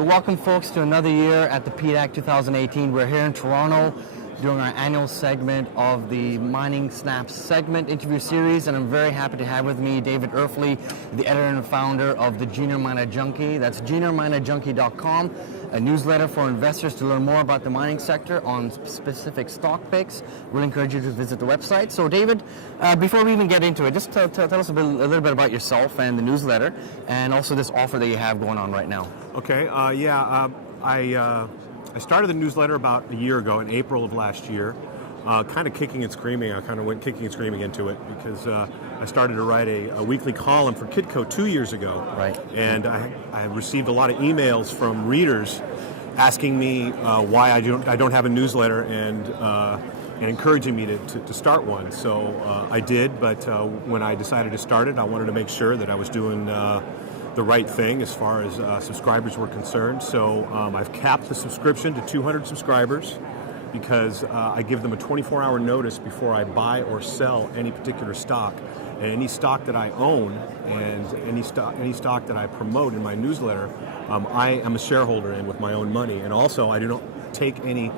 Welcome folks to another year at the PDAC 2018. We're here in Toronto doing our annual segment of the Mining Snaps segment interview series, and I'm very happy to have with me David Erfle, the editor and founder of the Junior Miner Junky. That's juniorminerjunky.com, a newsletter for investors to learn more about the mining sector on specific stock picks. We'll encourage you to visit the website. So David, before we even get into it, just tell us a little bit about yourself and the newsletter, and also this offer that you have going on right now. Okay, I started the newsletter about a year ago, in April of last year, kind of kicking and screaming. I kind of went kicking and screaming into it because I started to write a weekly column for Kitco 2 years ago. Right. And I received a lot of emails from readers asking me why I don't have a newsletter and encouraging me to start one. So I did, but when I decided to start it, I wanted to make sure that I was doing the right thing as far as subscribers were concerned. So I've capped the subscription to 200 subscribers because I give them a 24-hour notice before I buy or sell any particular stock. And any stock that I own and any stock that I promote in my newsletter, I am a shareholder in with my own money. And also, I do not take any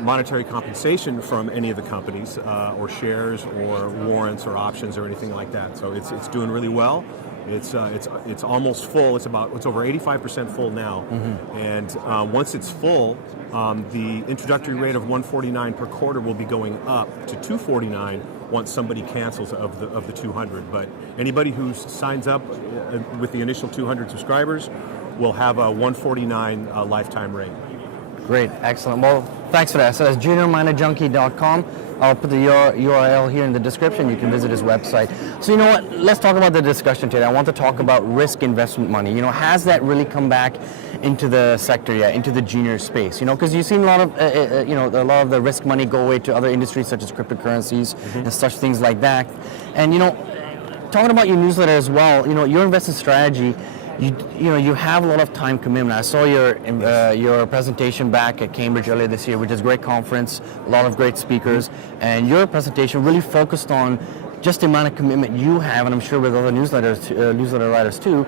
monetary compensation from any of the companies or shares or warrants or options or anything like that. So it's doing really well. It's almost full. It's over 85% full now, and once it's full, the introductory rate of $149 per quarter will be going up to $249 once somebody cancels of the 200. But anybody who signs up with the initial 200 subscribers will have a $149 lifetime rate. Great, excellent. Well, thanks for that. So that's juniorminerjunky.com. I'll put the URL here in the description. You can visit his website. So you know what? Let's talk about the discussion today. I want to talk about risk investment money. You know, has that really come back into the sector yet, into the junior space? You know, because you've seen a lot of, a lot of the risk money go away to other industries such as cryptocurrencies and such things like that. And you know, talking about your newsletter as well, you know, your investment strategy. You have a lot of time commitment. I saw your presentation back at Cambridge earlier this year, which is a great conference, a lot of great speakers, and your presentation really focused on just the amount of commitment you have, and I'm sure with other newsletter writers too,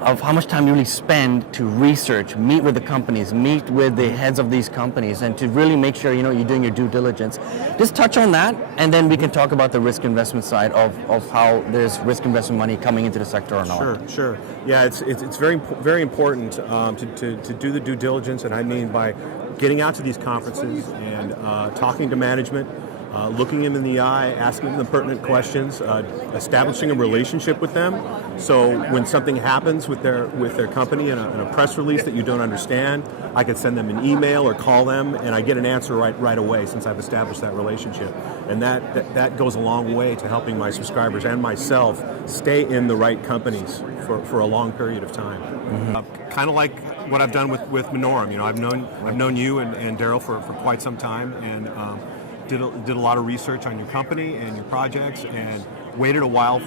of how much time you really spend to research, meet with the companies, meet with the heads of these companies, and to really make sure you're doing your due diligence. Just touch on that, and then we can talk about the risk investment side of how there's risk investment money coming into the sector or not. Sure. Yeah, it's very important to do the due diligence, and I mean by getting out to these conferences and talking to management. Looking them in the eye, asking them pertinent questions, establishing a relationship with them. So when something happens with their company in a press release that you don't understand, I could send them an email or call them, and I get an answer right away since I've established that relationship. And that goes a long way to helping my subscribers and myself stay in the right companies for a long period of time. Kind of like what I've done with Minorum. You know, I've known you and Daryl for quite some time, and did a lot of research on your company and your projects, and waited a while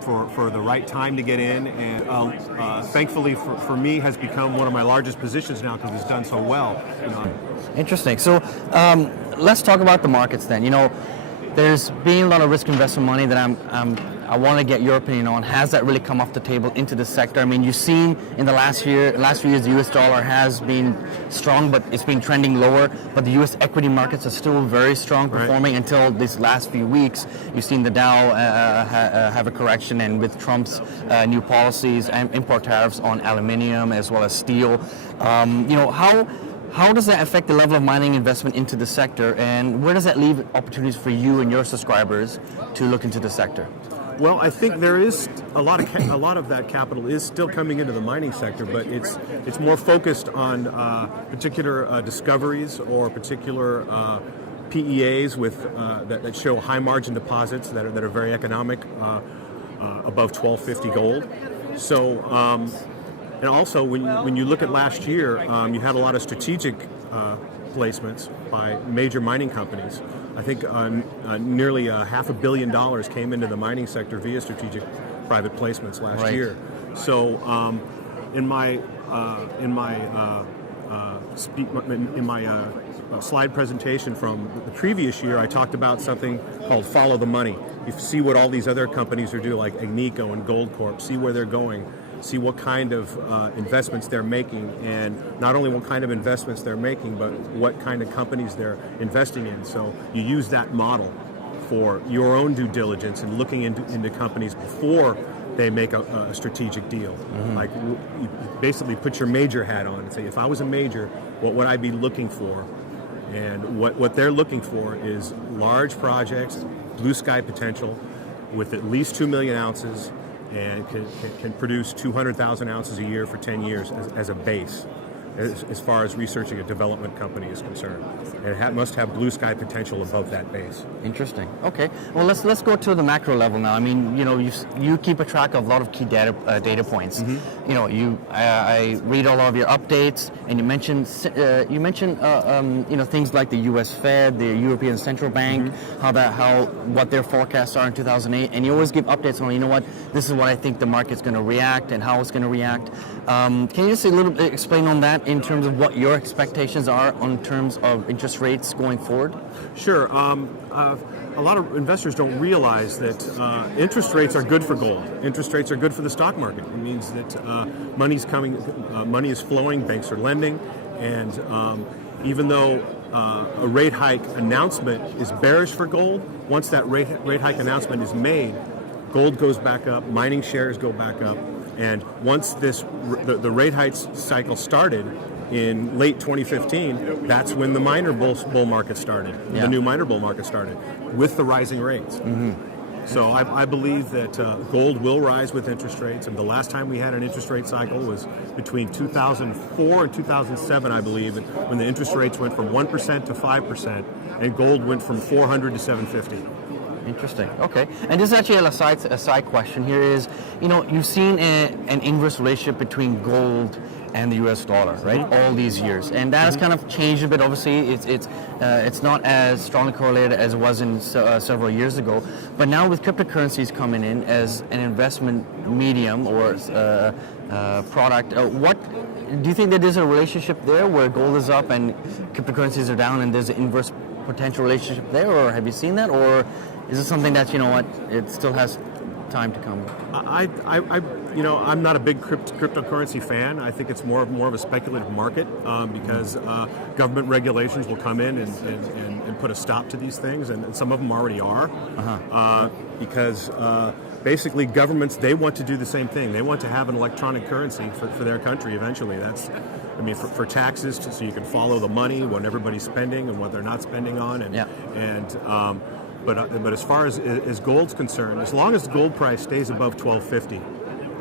for the right time to get in, and thankfully for me has become one of my largest positions now because it's done so well. You know. Interesting. So let's talk about the markets then. You know, there's been a lot of risk investment money that I want to get your opinion on. Has that really come off the table into the sector? I mean, you've seen in the last few years, the U.S. dollar has been strong, but it's been trending lower. But the U.S. equity markets are still very strong performing until these last few weeks. You've seen the Dow have a correction, and with Trump's new policies and import tariffs on aluminium as well as steel, you know, how does that affect the level of mining investment into the sector, and where does that leave opportunities for you and your subscribers to look into the sector? Well, I think there is a lot of that capital is still coming into the mining sector, but it's more focused on particular discoveries or particular PEAs that show high margin deposits that are very economic, above $12.50 gold. So, and also when you look at last year, you had a lot of strategic placements by major mining companies. I think nearly $500 million came into the mining sector via strategic private placements last year. So in my slide presentation from the previous year, I talked about something called follow the money. You see what all these other companies are doing, like Agnico and Goldcorp, see where they're going, see what kind of investments they're making, and not only what kind of investments they're making, but what kind of companies they're investing in. So you use that model for your own due diligence and looking into companies before they make a strategic deal. Like you basically put your major hat on and say, if I was a major, what would I be looking for? And what they're looking for is large projects, blue sky potential, with at least 2 million ounces, and can produce 200,000 ounces a year for 10 years as a base, as far as researching a development company is concerned. And it must have blue sky potential above that base. Interesting. Okay. Well, let's go to the macro level now. I mean, you keep a track of a lot of key data points. I read all of your updates, and you mentioned things like the U.S. Fed, the European Central Bank, what their forecasts are in 2008, and you always give updates on, this is what I think the market's going to react and how it's going to react. Can you just a little bit explain on that in terms of what your expectations are in terms of interest rates going forward? Sure. A lot of investors don't realize that interest rates are good for gold. Interest rates are good for the stock market. It means that money's coming, money is flowing, banks are lending, and even though a rate hike announcement is bearish for gold, once that rate hike announcement is made, gold goes back up, mining shares go back up, and once the rate hike cycle started in late 2015, that's when the miner bull market started. The new miner bull market started with the rising rates. So I believe that gold will rise with interest rates, and the last time we had an interest rate cycle was between 2004 and 2007, I believe, when the interest rates went from 1% to 5%, and gold went from 400 to 750. Interesting. Okay. And this is actually a side question here is, you've seen an inverse relationship between gold and the U.S. dollar, right? All these years, and that has kind of changed a bit. Obviously, it's not as strongly correlated as it was in several years ago. But now with cryptocurrencies coming in as an investment medium or product, what do you think that there's a relationship there where gold is up and cryptocurrencies are down, and there's an inverse potential relationship there, or have you seen that, or is it something that it still has time to come? I'm not a big cryptocurrency fan. I think it's more of a speculative market because government regulations will come in and put a stop to these things, and some of them already are. Because basically governments, they want to do the same thing. They want to have an electronic currency for their country eventually. For taxes, so you can follow the money, what everybody's spending and what they're not spending on, But as far as gold's concerned, as long as the gold price stays above $1,250,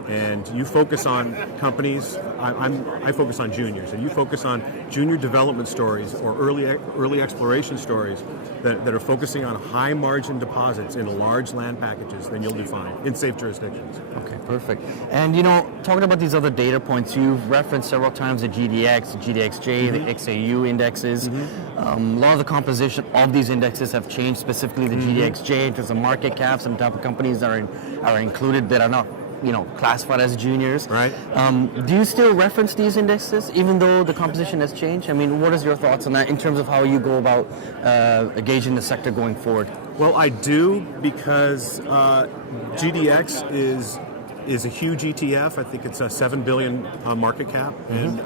and you focus on companies, I focus on juniors, and you focus on junior development stories or early exploration stories that are focusing on high margin deposits in large land packages, then you'll do fine in safe jurisdictions. Okay, perfect. And talking about these other data points, you've referenced several times the GDX, the GDXJ, the XAU indexes. A lot of the composition of these indexes have changed, specifically the GDXJ in terms of market caps and type of companies that are included that are not classified as juniors. Right. Do you still reference these indexes even though the composition has changed? I mean, what is your thoughts on that in terms of how you go about gauging the sector going forward? Well, I do, because GDX is a huge ETF. I think it's a $7 billion market cap, and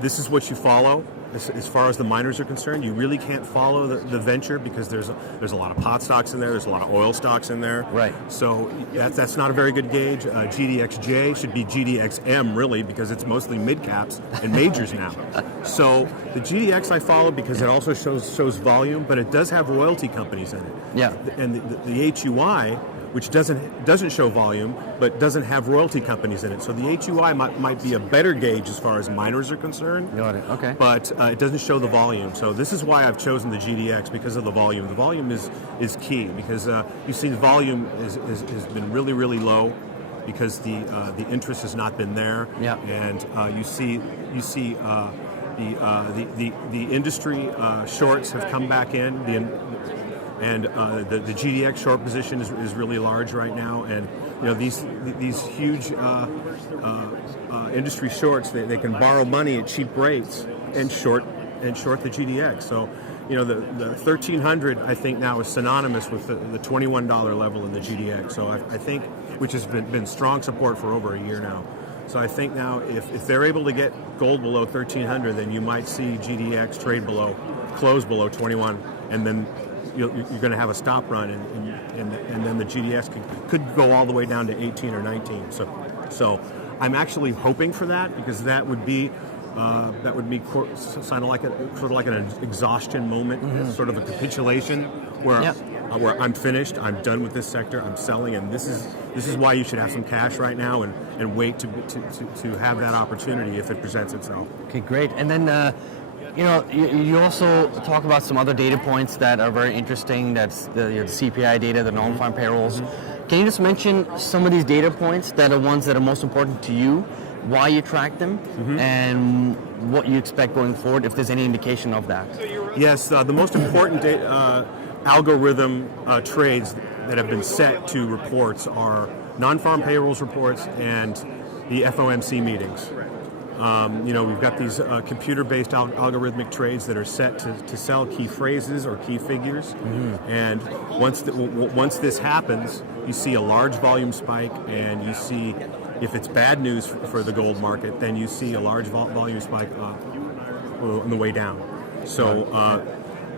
this is what you follow. As far as the miners are concerned, you really can't follow the venture because there's a lot of pot stocks in there, there's a lot of oil stocks in there. Right. So that's not a very good gauge. GDXJ should be GDXM, really, because it's mostly mid caps and majors now. So the GDX I follow because it also shows volume, but it does have royalty companies in it. Yeah. And the HUI, which doesn't show volume, but doesn't have royalty companies in it. So the HUI might be a better gauge as far as miners are concerned. Got it. Okay. But it doesn't show the volume. So this is why I've chosen the GDX, because of the volume. The volume is key, because you see the volume has been really, really low because the interest has not been there. Yeah. And you see the industry shorts have come back in. And the GDX short position is really large right now, and these huge industry shorts, they can borrow money at cheap rates and short the GDX. So the 1300 I think now is synonymous with the $21 level in the GDX. So I think which has been strong support for over a year now. So I think now if they're able to get gold below 1,300, then you might see GDX trade close below 21, and then you're going to have a stop run, and then the GDX could go all the way down to 18 or 19. So I'm actually hoping for that, because that would be sort of like an exhaustion moment, sort of a capitulation where I'm finished, I'm done with this sector, I'm selling, and this is why you should have some cash right now and wait to have that opportunity if it presents itself. Okay, great. And then you also talk about some other data points that are very interesting. That's the CPI data, the non-farm payrolls. Can you just mention some of these data points that are ones that are most important to you, why you track them, and what you expect going forward, if there's any indication of that? Yes, the most important algorithm trades that have been set to reports are non-farm payrolls reports and the FOMC meetings. We've got these computer-based algorithmic trades that are set to sell key phrases or key figures, and once this happens, you see a large volume spike, and you see, if it's bad news for the gold market, then you see a large volume spike on the way down. So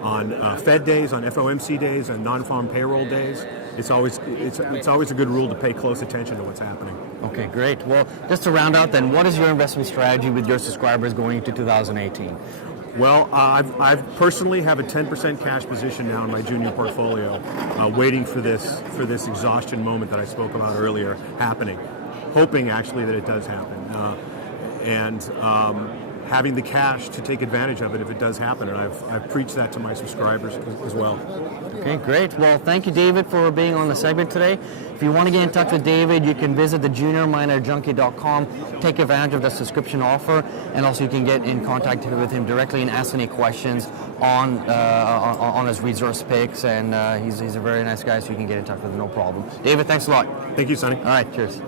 on Fed days, on FOMC days, and non-farm payroll days, it's always a good rule to pay close attention to what's happening. Okay, great. Well, just to round out then, what is your investment strategy with your subscribers going into 2018? Well, I personally have a 10% cash position now in my junior portfolio, waiting for this exhaustion moment that I spoke about earlier happening, hoping actually that it does happen, and having the cash to take advantage of it if it does happen. And I've preached that to my subscribers as well. Okay, great. Well, thank you, David, for being on the segment today. If you want to get in touch with David, you can visit the juniorminerjunky.com, take advantage of the subscription offer, and also you can get in contact with him directly and ask any questions on his resource picks. And he's a very nice guy, so you can get in touch with him, no problem. David, thanks a lot. Thank you, Sonny. All right, cheers.